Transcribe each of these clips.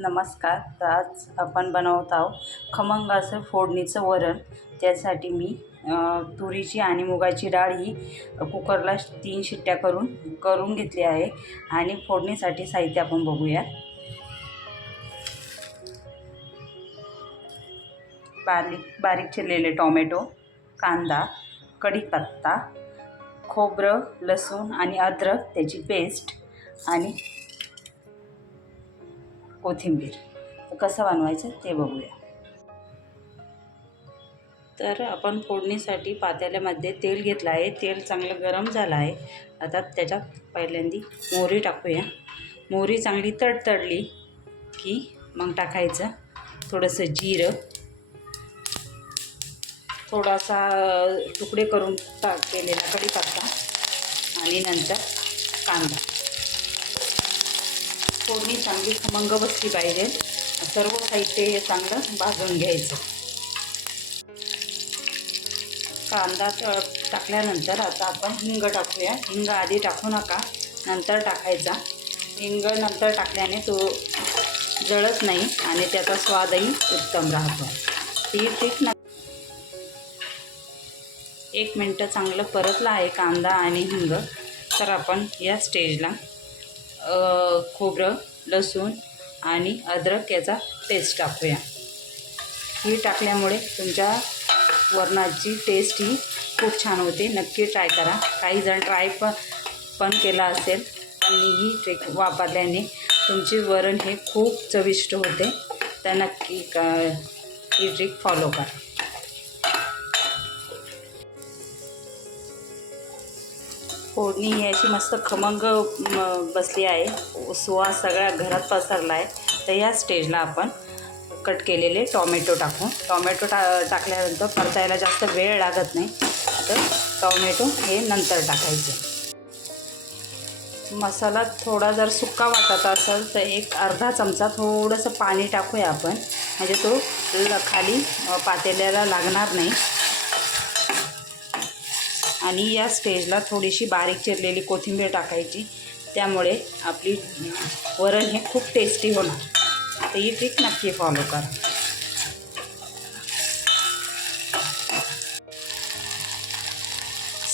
नमस्कार. तर आज आपण बनवत आहोत खमंगाचं असं फोडणीचं वरण. त्यासाठी मी तुरीची आणि मुगाची डाळ ही कुकरला तीन शिट्ट्या करून करून घेतली आहे. आणि फोडणीसाठी साहित्य आपण बघूया. बारीक बारीक चिरलेले टोमॅटो कांदा कढीपत्ता खोबरं लसूण आणि अद्रक त्याची पेस्ट आणि कोथिंबीर. तर कसं बनवायचं ते बघूया. तर आपण फोडणीसाठी पातेल्यामध्ये तेल घेतलं आहे. तेल चांगलं गरम झालं आहे. आता त्याच्यात पहिल्यांदी मोहरी टाकूया. मोहरी चांगली तडतडली की मग टाकायचं थोडंसं जिरं. थोडासा तुकडे करून टाक केलेला कढीपत्ता आणि नंतर कांदा. फोडणी चांगली खमंग बसली पाहिजे. सर्व साहित्य हे चांगलं भाजून घ्यायचं. कांदा तळ टाकल्यानंतर आता आपण हिंग टाकूया. हिंग आधी टाकू नका नंतर टाकायचा. हिंग नंतर टाकल्याने तो जळत नाही आणि त्याचा स्वादही उत्तम राहतो. ती ठीक ना एक मिनटं चांगलं परतलं आहे कांदा आणि हिंग. तर आपण या स्टेजला खोबरं लसूण आणि अद्रक याचा पेस्ट टाकूया. ही टाकल्यामुळे तुमच्या वरणाची टेस्ट ही खूप छान होते. नक्की ट्राय करा. काही जण ट्राय पण पण केला असेल पण ही ट्रिक वापरल्याने तुमचे वरण हे खूप चविष्ट होते. तर नक्की का ही ट्रिक फॉलो करा. फोडणी ही अशी मस्त खमंग बसली आहे. सुवास सगळ्या घरात पसरला आहे. तर या स्टेजला आपण कट केलेले टॉमॅटो टाकू. टॉमॅटो टा टाकल्यानंतर परतायला जास्त वेळ लागत नाही. तर टॉमॅटो हे नंतर टाकायचे. मसाला थोडा जर सुक्का वाटत असेल तर एक अर्धा चमचा थोडंसं पाणी टाकूया आपण. म्हणजे तो खाली पातेल्याला लागणार नाही. आणि या स्टेजला थोडीशी बारीक चिरलेली कोथिंबीर टाकायची. त्यामुळे आपली वरण हे खूप टेस्टी होणार. तर ही ट्रिक नक्की फॉलो करा.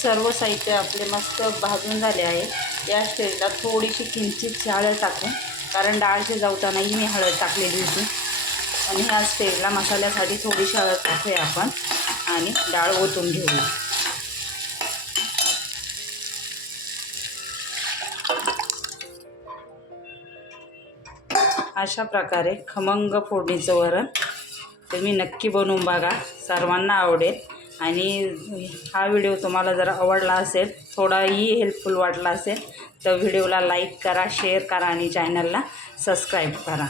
सर्व साहित्य आपले मस्त भाजून झाले आहे. या स्टेजला थोडीशी किंचित हळद टाकून कारण डाळ शिजवतानाही मी हळद टाकलेली होती. आणि ह्या स्टेजला मसाल्यासाठी थोडीशी हळद टाकूया आपण. आणि डाळ ओतून घेऊया. अशा प्रकारे खमंग फोडणीचं वरण तुम्ही नक्की बनवून बघा. सर्वांना आवडेल. आणि हा व्हिडिओ तुम्हाला जर आवडला असेल थोडाही हेल्पफुल वाटला असेल तर व्हिडिओला लाईक करा शेअर करा आणि चॅनलला सबस्क्राईब करा.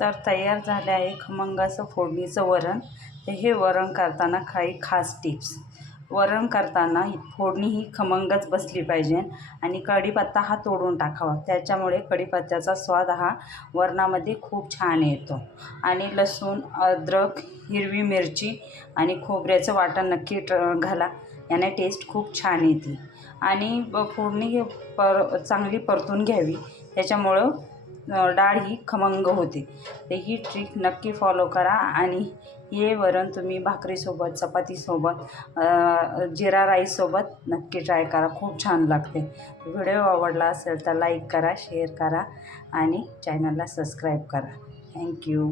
तर तयार झाले आहे खमंगाचं फोडणीचं वरण. तर हे वरण करताना काही खास टिप्स वरण करताना ही फोडणी ही खमंगच बसली पाहिजे आणि कढीपत्ता हा तोडून टाकावा. त्याच्यामुळे कढीपत्त्याचा स्वाद हा वरणामध्ये खूप छान येतो. आणि लसूण अद्रक हिरवी मिरची आणि खोबऱ्याचं वाटण नक्की ट घाला. याने टेस्ट खूप छान येते. आणि ब- फोडणी पर चांगली परतून घ्यावी. त्याच्यामुळं डाळ ही खमंग होते. तर ही ट्रिक नक्की फॉलो करा आणि हे वरण तुम्ही भाकरीसोबत चपातीसोबत जिरा राईससोबत नक्की ट्राय करा. खूप छान लागते. व्हिडिओ आवडला असेल तर लाईक करा शेअर करा आणि चॅनलला सबस्क्राईब करा. थँक्यू